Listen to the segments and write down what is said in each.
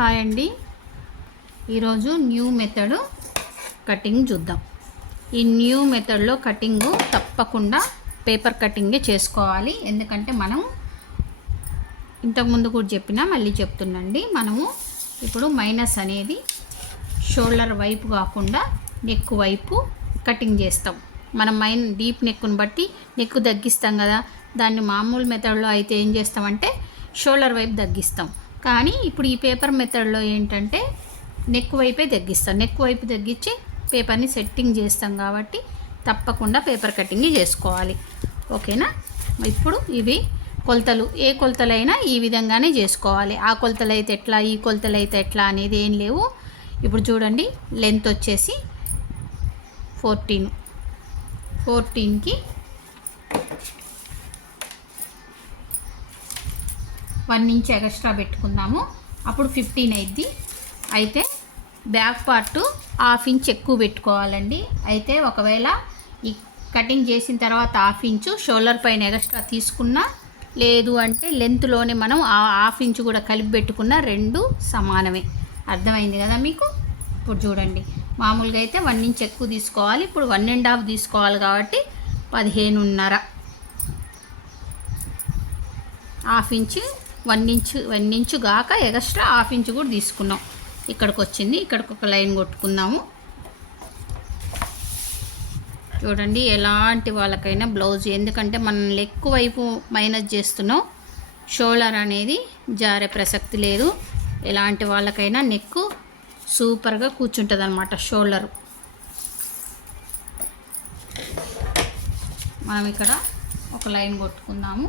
Hi అండి. ఈరోజు new method cutting చూద్దాం. ఈ న్యూ మెథడ్లో కటింగ్ తప్పకుండా పేపర్ కటింగే చేసుకోవాలి. ఎందుకంటే మనం ఇంతకుముందు కూడా చెప్పినా మళ్ళీ చెప్తున్నాండి. మనము ఇప్పుడు మైనస్ అనేది షోల్డర్ వైపు కాకుండా నెక్ వైపు కటింగ్ చేస్తాం. మనం మైన్ డీప్ నెక్ను బట్టి నెక్ తగ్గిస్తాం కదా. దాన్ని మామూలు మెథడ్లో అయితే ఏం చేస్తామంటే షోల్డర్ వైపు తగ్గిస్తాం. కానీ ఇప్పుడు ఈ పేపర్ మెథడ్లో ఏంటంటే నెక్ వైపే తగ్గిస్తాం. నెక్ వైపు తగ్గించి పేపర్ని సెట్టింగ్ చేస్తాం కాబట్టి తప్పకుండా పేపర్ కటింగ్ చేసుకోవాలి. ఓకేనా? ఇప్పుడు ఇవి కొలతలు. ఏ కొలతలైనా ఈ విధంగానే చేసుకోవాలి. ఆ కొలతలు అయితే ఎట్లా ఈ కొలతలు అయితే ఎట్లా అనేది ఏం లేవు. ఇప్పుడు చూడండి లెంత్ వచ్చేసి ఫోర్టీన్. ఫోర్టీన్కి వన్ ఇంచ్ ఎక్స్ట్రా పెట్టుకుందాము. అప్పుడు ఫిఫ్టీన్ అయింది అయితే బ్యాక్ పార్ట్ హాఫ్ ఇంచ్ ఎక్కువ పెట్టుకోవాలండి. అయితే ఒకవేళ ఈ కటింగ్ చేసిన తర్వాత హాఫ్ ఇంచు షోల్డర్ పైన ఎక్స్ట్రా తీసుకున్నా లేదు అంటే లెంత్లోనే మనం ఆ హాఫ్ ఇంచు కూడా కలిపి పెట్టుకున్న రెండు సమానమే. అర్థమైంది కదా మీకు? ఇప్పుడు చూడండి. మామూలుగా అయితే వన్ ఇంచ్ ఎక్కువ తీసుకోవాలి. ఇప్పుడు వన్ అండ్ హాఫ్ తీసుకోవాలి కాబట్టి పదిహేనున్నర. Half inch one inch one inch గాక ఎక్స్ట్రా హాఫ్ ఇంచ్ కూడా తీసుకున్నాం. ఇక్కడికి వచ్చింది ఇక్కడికి ఒక లైన్ కొట్టుకుందాము. చూడండి ఎలాంటి వాళ్ళకైనా బ్లౌజ్ ఎందుకంటే మనం ఎక్కువ వైపు మైనస్ చేస్తున్నాం. షోల్డర్ అనేది జారే ప్రసక్తి లేదు. ఎలాంటి వాళ్ళకైనా నెక్ సూపర్గా కూర్చుంటుంది అనమాట షోల్డరు మనం ఇక్కడ ఒక లైన్ కొట్టుకుందాము.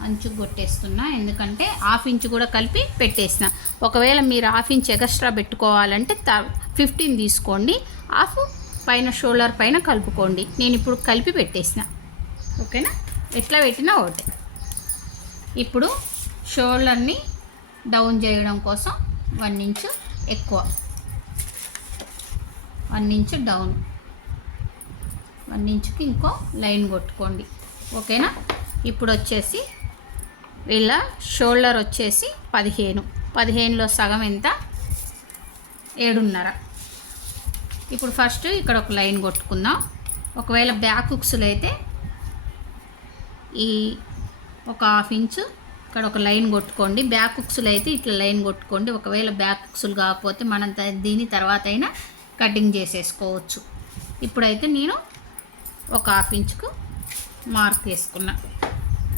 అంచు కొట్టేస్తున్నా. ఎందుకంటే హాఫ్ ఇంచ్ కూడా కలిపి పెట్టేసిన. ఒకవేళ మీరు హాఫ్ ఇంచ్ ఎక్స్ట్రా పెట్టుకోవాలంటే త ఫిఫ్టీన్ తీసుకోండి. హాఫ్ పైన షోల్డర్ పైన కలుపుకోండి. నేను ఇప్పుడు కలిపి పెట్టేసిన. ఓకేనా? ఎట్లా పెట్టినా ఒకటే. ఇప్పుడు షోల్డర్ని డౌన్ చేయడం కోసం వన్ ఇంచ్ ఎక్కువ. One inch down. వన్ ఇంచుకి ఇంకో లైన్ కొట్టుకోండి. ఓకేనా? ఇప్పుడు వచ్చేసి వీళ్ళ షోల్డర్ వచ్చేసి పదిహేను. పదిహేనులో సగం ఎంత? ఏడున్నర. ఇప్పుడు ఫస్ట్ ఇక్కడ ఒక లైన్ కొట్టుకుందాం. ఒకవేళ బ్యాక్ హుక్స్లో అయితే ఈ ఒక హాఫ్ ఇంచు ఇక్కడ ఒక లైన్ కొట్టుకోండి. బ్యాక్ హుక్స్లో అయితే ఇట్లా లైన్ కొట్టుకోండి. ఒకవేళ బ్యాక్ హుక్స్లు కాకపోతే మనం దీని తర్వాత అయినా కటింగ్ చేసేసుకోవచ్చు. ఇప్పుడైతే నేను ఒక హాఫ్ ఇంచుకు మార్క్ వేసుకున్నా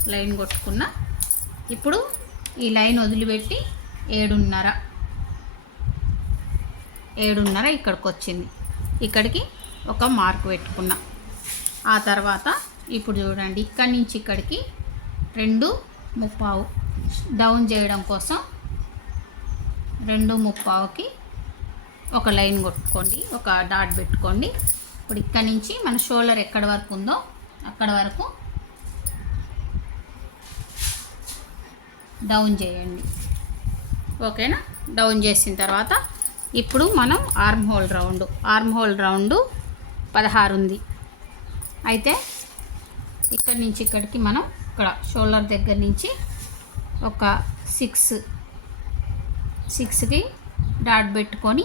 లైన్ కొట్టుకున్నా. ఇప్పుడు ఈ లైన్ వదిలిపెట్టి ఏడున్నర. ఏడున్నర ఇక్కడికి వచ్చింది ఇక్కడికి ఒక మార్క్ పెట్టుకున్నా. ఆ తర్వాత ఇప్పుడు చూడండి ఇక్కడి నుంచి ఇక్కడికి రెండు ముప్పావు డౌన్ చేయడం కోసం రెండు ముప్పావుకి ఒక లైన్ కొట్టుకోండి ఒక డాట్ పెట్టుకోండి. ఇప్పుడు ఇక్కడి నుంచి మన షోల్డర్ ఎక్కడి వరకు ఉందో అక్కడ వరకు డౌన్ చేయండి. ఓకేనా? డౌన్ చేసిన తర్వాత ఇప్పుడు మనం arm hole round. Arm hole round పదహారు ఉంది. అయితే ఇక్కడి నుంచి ఇక్కడికి మనం ఇక్కడ షోల్డర్ దగ్గర నుంచి ఒక సిక్స్ సిక్స్కి డాట్ పెట్టుకొని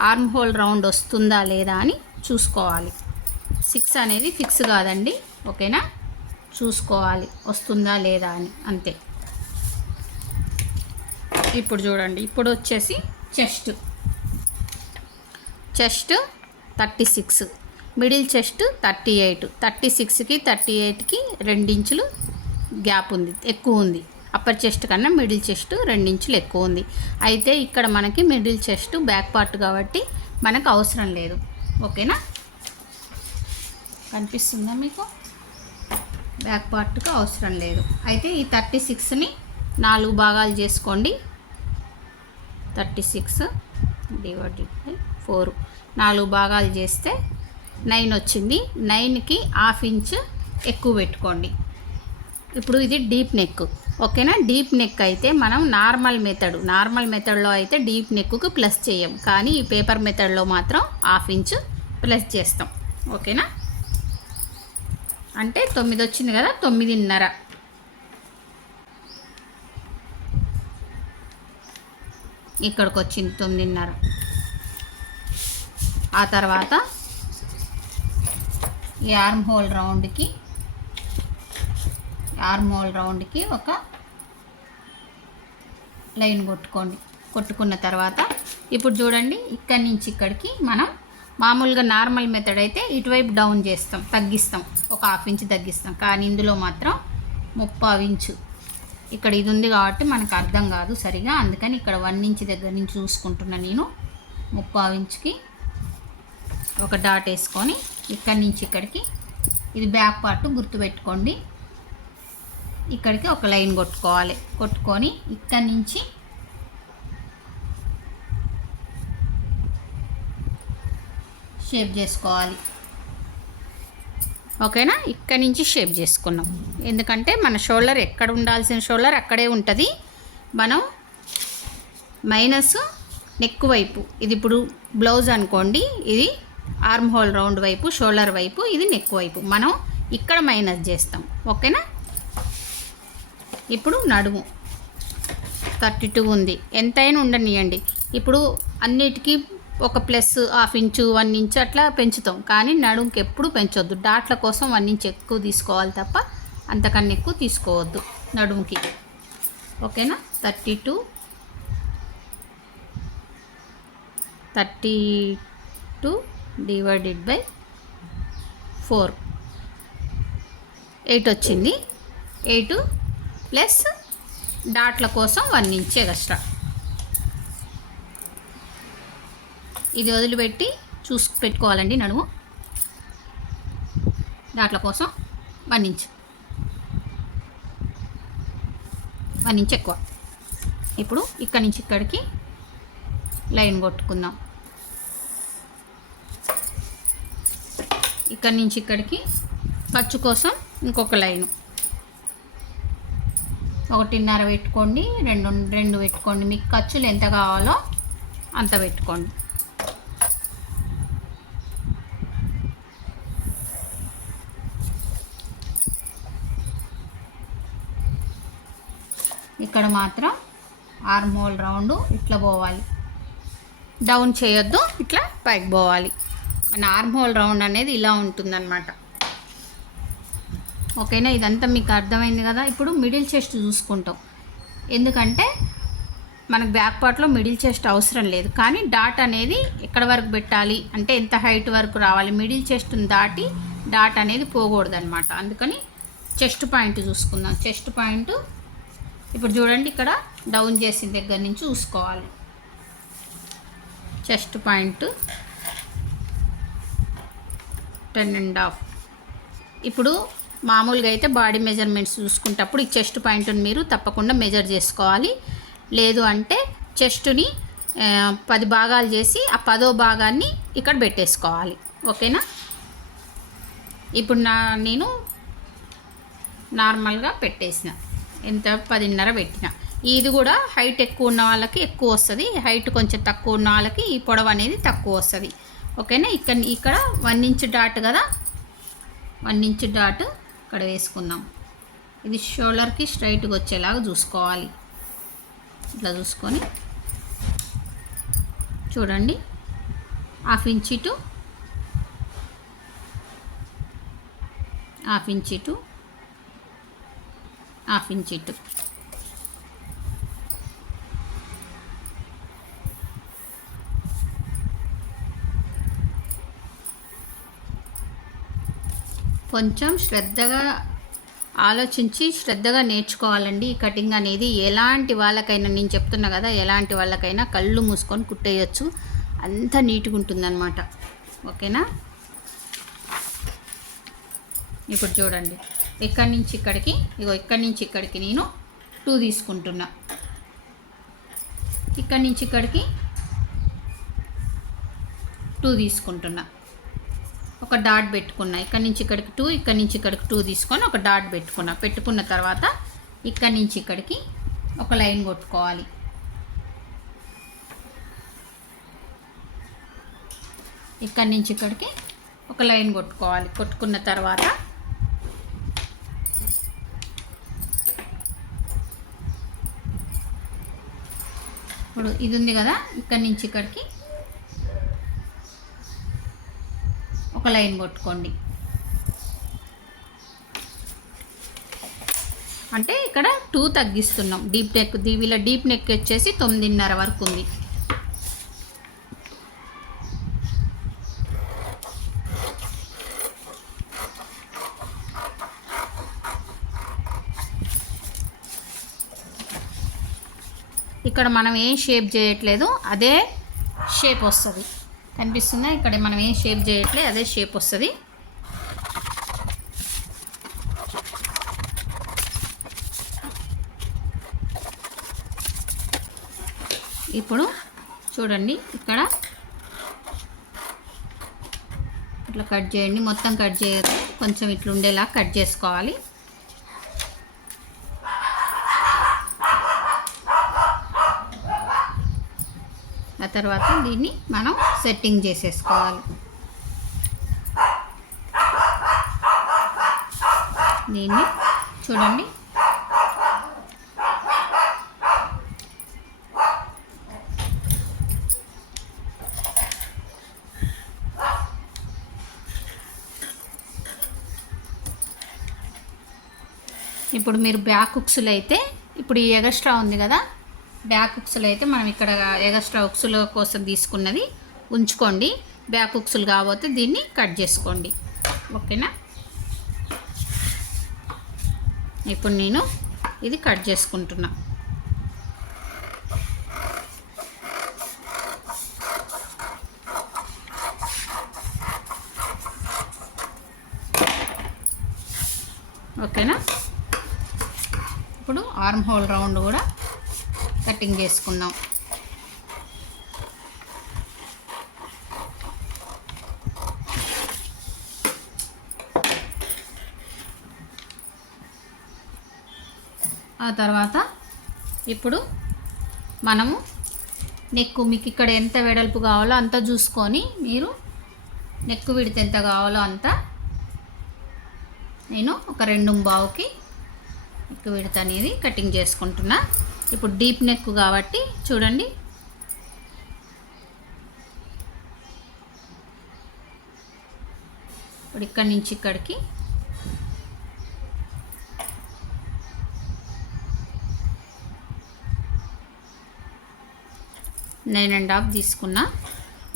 ఆర్మ్ హోల్ రౌండ్ వస్తుందా లేదా అని చూసుకోవాలి. సిక్స్ అనేది ఫిక్స్ కాదండి. ఓకేనా? చూసుకోవాలి. వస్తుందా లేదా అని. అంతే. ఇప్పుడు చూడండి. ఇప్పుడు వచ్చేసి chest. Chest thirty six. Middle chest thirty eight. Thirty సిక్స్కి థర్టీ ఎయిట్కి రెండించులు గ్యాప్ ఉంది ఎక్కువ ఉంది. అప్పర్ చెస్ట్ కన్నా మిడిల్ చెస్ట్ రెండించులు ఎక్కువ ఉంది. అయితే ఇక్కడ మనకి మిడిల్ చెస్ట్ బ్యాక్ పార్ట్ కాబట్టి మనకు అవసరం లేదు. ఓకేనా? కనిపిస్తుందా మీకు? బ్యాక్ పార్ట్కి అవసరం లేదు. అయితే ఈ థర్టీ సిక్స్ని నాలుగు భాగాలు చేసుకోండి. Thirty six divided by four. నాలుగు భాగాలు చేస్తే నైన్ వచ్చింది. నైన్కి హాఫ్ ఇంచ్ ఎక్కువ పెట్టుకోండి. ఇప్పుడు ఇది డీప్ నెక్. ఓకేనా? డీప్ నెక్ అయితే మనం నార్మల్ మెథడ్ నార్మల్ మెథడ్లో అయితే డీప్ నెక్కు ప్లస్ చేయం. కానీ ఈ పేపర్ మెథడ్లో మాత్రం హాఫ్ ఇంచ్ ప్లస్ చేస్తాం. ఓకేనా? అంటే తొమ్మిది వచ్చింది కదా? తొమ్మిదిన్నర. ఇక్కడికి వచ్చింది తొమ్మిదిన్నర. ఆ తర్వాత ఈ ఆర్మ్ హోల్ రౌండ్కి ఆర్మ్ హోల్ రౌండ్కి ఒక లైన్ కొట్టుకోండి. కొట్టుకున్న తర్వాత ఇప్పుడు చూడండి ఇక్కడి నుంచి ఇక్కడికి మనం మామూలుగా నార్మల్ మెథడ్ అయితే ఇటువైపు డౌన్ చేస్తాం తగ్గిస్తాం ఒక హాఫ్ ఇంచ్ తగ్గిస్తాం. కానీ ఇందులో మాత్రం ముప్పావు ఇంచు ఇక్కడ ఇది ఉంది కాబట్టి మనకు అర్థం కాదు సరిగా. అందుకని ఇక్కడ వన్ ఇంచ్ దగ్గర నుంచి చూసుకుంటున్నా నేను. ముప్పావు ఇంచుకి ఒక డాట్ వేసుకొని ఇక్కడి నుంచి ఇక్కడికి ఇది బ్యాక్ పార్ట్ గుర్తుపెట్టుకోండి. ఇక్కడికి ఒక లైన్ కొట్టుకోవాలి. కొట్టుకొని ఇక్కడి నుంచి షేప్ చేసుకోవాలి. ఓకేనా? ఇక్కడి నుంచి షేప్ చేసుకున్నాం. ఎందుకంటే మన షోల్డర్ ఎక్కడ ఉండాల్సిన షోల్డర్ అక్కడే ఉంటుంది. మనం మైనస్ నెక్ వైపు ఇది ఇప్పుడు బ్లౌజ్ అనుకోండి ఇది ఆర్మ్ హోల్ రౌండ్ వైపు షోల్డర్ వైపు ఇది నెక్ వైపు. మనం ఇక్కడ మైనస్ చేస్తాం. ఓకేనా? ఇప్పుడు నడుము. థర్టీ టూ ఉంది. ఎంతైనా ఉండనియండి. ఇప్పుడు అన్నిటికీ ఒక plus half inch one inch అట్లా పెంచుతాం. కానీ నడుంకి ఎప్పుడు పెంచొద్దు. డాట్ల కోసం వన్ ఇంచ్ ఎక్కువ తీసుకోవాలి తప్ప అంతకన్నా ఎక్కువ తీసుకోవద్దు నడుముకి ఓకేనా? Thirty two. Thirty two divided by four. Eight వచ్చింది. ఎయిట్ ప్లస్ డాట్ల కోసం వన్ ఇంచే ఎక్స్ట్రా ఇది వదిలిపెట్టి చూసి పెట్టుకోవాలండి నడుము. దాంట్లో కోసం వన్ ఇంచ్ వన్ ఇంచ్ ఎక్కువ. ఇప్పుడు ఇక్కడి నుంచి ఇక్కడికి లైన్ కొట్టుకుందాం. ఇక్కడి నుంచి ఇక్కడికి ఖర్చు కోసం ఇంకొక లైను. ఒకటిన్నర పెట్టుకోండి రెండు రెండు పెట్టుకోండి. మీకు ఖర్చులు ఎంత కావాలో అంత పెట్టుకోండి. ఇక్కడ మాత్రం ఆర్మ్ హోల్ రౌండ్ ఇట్లా పోవాలి. డౌన్ చేయొద్దు ఇట్లా పైకి పోవాలి. ఆర్మ్ హోల్ రౌండ్ అనేది ఇలా ఉంటుందన్నమాట. ఓకేనా? ఇదంతా మీకు అర్థమైంది కదా? ఇప్పుడు మిడిల్ చెస్ట్ చూసుకుంటాం. ఎందుకంటే మనకు బ్యాక్ పార్ట్లో మిడిల్ చెస్ట్ అవసరం లేదు. కానీ డాట్ అనేది ఎక్కడ వరకు పెట్టాలి? అంటే ఎంత హైట్ వరకు రావాలి? మిడిల్ చెస్ట్ని దాటి డాట్ అనేది పోకూడదు అనమాట అందుకని చెస్ట్ పాయింట్ చూసుకుందాం. చెస్ట్ పాయింట్ ఇప్పుడు చూడండి ఇక్కడ డౌన్ చేసిన దగ్గర నుంచి చూసుకోవాలి. Chest point ten and half. ఇప్పుడు మామూలుగా అయితే బాడీ మెజర్మెంట్స్ చూసుకుంటప్పుడు ఈ చెస్ట్ పాయింట్ని మీరు తప్పకుండా మెజర్ చేసుకోవాలి. లేదు అంటే చెస్ట్ని పది భాగాలు చేసి ఆ పదో భాగాన్ని ఇక్కడ పెట్టేసుకోవాలి. ఓకేనా? ఇప్పుడు నా నేను నార్మల్గా పెట్టేసిన. ఎంత? పదిన్నర పెట్టిన. ఇది కూడా హైట్ ఎక్కువ ఉన్న వాళ్ళకి ఎక్కువ వస్తుంది. హైట్ కొంచెం తక్కువ ఉన్న వాళ్ళకి ఈ పొడవు అనేది తక్కువ వస్తుంది. ఓకేనా ఇక్కడ ఇక్కడ వన్ ఇంచ్ డాట్ కదా? వన్ ఇంచ్ డాట్ ఇక్కడ వేసుకుందాం. ఇది షోల్డర్కి స్ట్రైట్గా వచ్చేలాగా చూసుకోవాలి. ఇట్లా చూసుకొని చూడండి. హాఫ్ ఇంచ్ ఇటు హాఫ్ ఇంచ్ ఇటు హాఫ్ ఇంచ్ ఇటు. కొంచెం శ్రద్ధగా ఆలోచించి శ్రద్ధగా నేర్చుకోవాలండి ఈ కటింగ్ అనేది. ఎలాంటి వాళ్ళకైనా నేను చెప్తున్నా కదా ఎలాంటి వాళ్ళకైనా కళ్ళు మూసుకొని కుట్టేయచ్చు. అంత నీట్గా ఉంటుందన్నమాట. ఓకేనా? ఇప్పుడు చూడండి. ఎక్కడి నుంచి ఇక్కడికి? ఇగో ఇక్కడి నుంచి ఇక్కడికి నేను టూ తీసుకుంటున్నా. ఇక్కడి నుంచి ఇక్కడికి టూ తీసుకుంటున్నా. ఒక డాట్ పెట్టుకున్నా. ఇక్కడి నుంచి ఇక్కడికి టూ ఇక్కడ నుంచి ఇక్కడికి టూ తీసుకొని ఒక డాట్ పెట్టుకున్నా. పెట్టుకున్న తర్వాత ఇక్కడ నుంచి ఇక్కడికి ఒక లైన్ కొట్టుకోవాలి. ఇక్కడ నుంచి ఇక్కడికి ఒక లైన్ కొట్టుకోవాలి. కొట్టుకున్న తర్వాత ఇప్పుడు ఇది ఉంది కదా ఇక్కడి నుంచి ఇక్కడికి. ఒక లైన్ కొట్టుకోండి. అంటే ఇక్కడ టూ తగ్గిస్తున్నాం. డీప్ నెక్ వీళ్ళ డీప్ నెక్ వచ్చేసి తొమ్మిదిన్నర వరకు ఉంది. ఇక్కడ మనం ఏం షేప్ చేయట్లేదు అదే షేప్ వస్తుంది. కనిపిస్తుందా? ఇక్కడ మనం ఏం షేప్ చేయట్లేదు అదే షేప్ వస్తుంది. ఇప్పుడు చూడండి ఇక్కడ ఇట్లా కట్ చేయండి. మొత్తం కట్ చేయదు కొంచెం ఇట్లా ఉండేలా కట్ చేసుకోవాలి. ఆ తర్వాత దీన్ని మనం సెట్టింగ్ చేసేసుకోవాలి. దీన్ని చూడండి. ఇప్పుడు మీరు బ్యాక్ హుక్స్లో అయితే ఇప్పుడు ఈ ఎగస్ట్రా ఉంది కదా బ్యాక్ ఉక్సులు అయితే మనం ఇక్కడ ఎగస్ట్రా ఉక్సుల కోసం తీసుకున్నది ఉంచుకోండి. బ్యాక్ ఉక్సులు కాకపోతే దీన్ని కట్ చేసుకోండి. ఓకేనా? ఇప్పుడు నేను ఇది కట్ చేసుకుంటున్నా. ఓకేనా? ఇప్పుడు ఆర్మ్ హోల్ రౌండ్ కూడా కటింగ్ చేసుకుందాం ఆ తర్వాత ఇప్పుడు మనము నెక్కు మీకు ఇక్కడ ఎంత వెడల్పు కావాలో అంత చూసుకొని మీరు నెక్కు విడితే ఎంత కావాలో అంత నేను ఒక రెండు బావుకి నెక్కు విడత అనేది కటింగ్ చేసుకుంటున్నా. ఇప్పుడు డీప్ నెక్ కాబట్టి చూడండి. ఇప్పుడు ఇక్కడి నుంచి ఇక్కడికి. నైన్ అండ్ హాఫ్ తీసుకున్నా.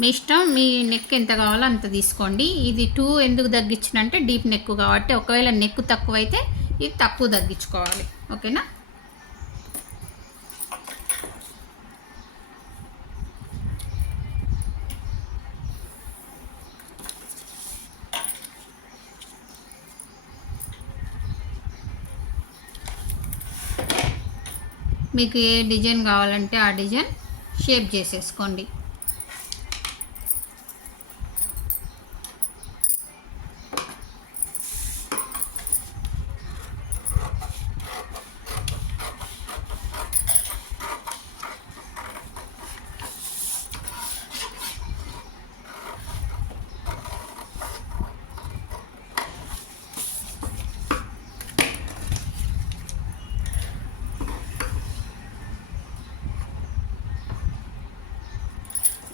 మీ ఇష్టం మీ నెక్ ఎంత కావాలో అంత తీసుకోండి. ఇది టూ ఎందుకు తగ్గించినంటే డీప్ నెక్ కాబట్టి ఒకవేళ నెక్ తక్కువైతే ఇది తక్కువ తగ్గించుకోవాలి. ఓకేనా? మీకు ఏ డిజైన్ కావాలంటే ఆ డిజైన్ షేప్ చేసేసుకోండి.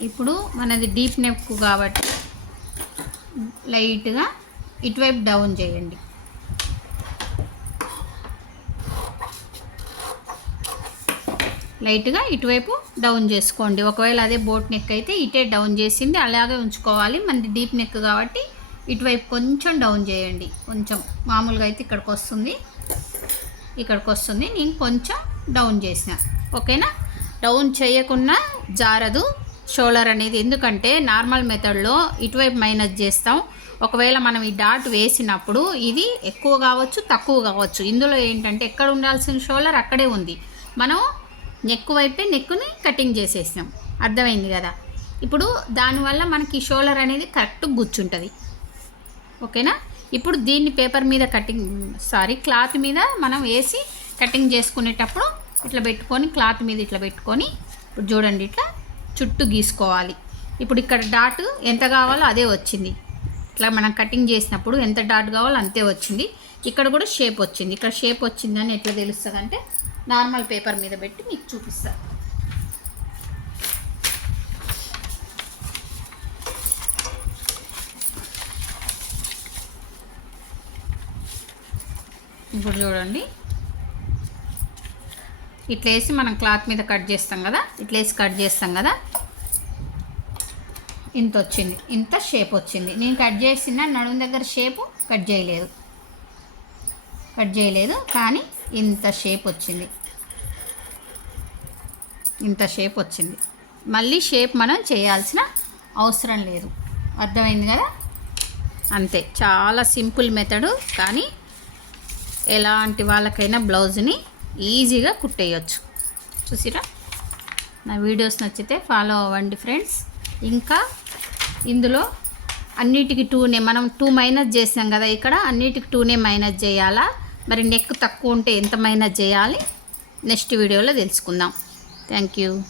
ఇప్పుడు మనది డీప్ నెక్ కాబట్టి లైట్గా ఇటువైపు డౌన్ చేయండి. లైట్గా ఇటువైపు డౌన్ చేసుకోండి. ఒకవేళ అదే బోట్ నెక్ అయితే ఇటే డౌన్ చేసింది అలాగే ఉంచుకోవాలి. మనది డీప్ నెక్ కాబట్టి ఇటువైపు కొంచెం డౌన్ చేయండి. కొంచెం మామూలుగా అయితే ఇక్కడికి వస్తుంది. ఇక్కడికి వస్తుంది. నేను కొంచెం డౌన్ చేసిన. ఓకేనా? డౌన్ చేయకుండా జారదు. షోలర్ అనేది ఎందుకంటే నార్మల్ మెథడ్లో ఇటువైపు మైనస్ చేస్తాం. ఒకవేళ మనం ఈ డాట్ వేసినప్పుడు ఇది ఎక్కువ కావచ్చు తక్కువ కావచ్చు. ఇందులో ఏంటంటే ఎక్కడ ఉండాల్సిన షోలర్? అక్కడే ఉంది. మనం నెక్ వైపే నెక్కుని కటింగ్ చేసేసాం అర్థమైంది కదా? ఇప్పుడు దానివల్ల మనకి షోలర్ అనేది కరెక్ట్ గుచ్చుంటుంది. ఓకేనా? ఇప్పుడు దీన్ని పేపర్ మీద కటింగ్ సారీ క్లాత్ మీద మనం వేసి కటింగ్ చేసుకునేటప్పుడు ఇట్లా పెట్టుకొని క్లాత్ మీద ఇట్లా పెట్టుకొని ఇప్పుడు చూడండి ఇట్లా చుట్టూ గీసుకోవాలి. ఇప్పుడు ఇక్కడ డాట్ ఎంత కావాలో అదే వచ్చింది. ఇట్లా మనం కటింగ్ చేసినప్పుడు ఎంత డాట్ కావాలో అంతే వచ్చింది. ఇక్కడ కూడా షేప్ వచ్చింది. ఇక్కడ షేప్ వచ్చిందని ఎట్లా తెలుస్తుందంటే నార్మల్ పేపర్ మీద పెట్టి మీకు చూపిస్తా. ఇప్పుడు చూడండి. ఇట్లా వేసి మనం క్లాత్ మీద కట్ చేస్తాం కదా? ఇట్లా వేసి కట్ చేస్తాం కదా? ఇంత వచ్చింది ఇంత షేప్ వచ్చింది. నేను కట్ చేసిన నడుము దగ్గర షేపు కట్ చేయలేదు. కట్ చేయలేదు కానీ ఇంత షేప్ వచ్చింది. ఇంత షేప్ వచ్చింది. మళ్ళీ షేప్ మనం చేయాల్సిన అవసరం లేదు. అర్థమైంది కదా? అంతే. చాలా సింపుల్ మెథడు కానీ ఎలాంటి వాళ్ళకైనా బ్లౌజ్ని ఈజీగా కుట్టేయచ్చు. చూసిరా? నా వీడియోస్ నచ్చితే ఫాలో అవ్వండి ఫ్రెండ్స్ ఇంకా ఇందులో అన్నిటికి టూనే మనం టూ మైనస్ చేసాం కదా ఇక్కడ అన్నిటికి టూనే మైనస్ చేయాలా? మరి నెక్ తక్కువ ఉంటే ఎంత మైనస్ చేయాలి? నెక్స్ట్ వీడియోలో తెలుసుకుందాం. Thank you.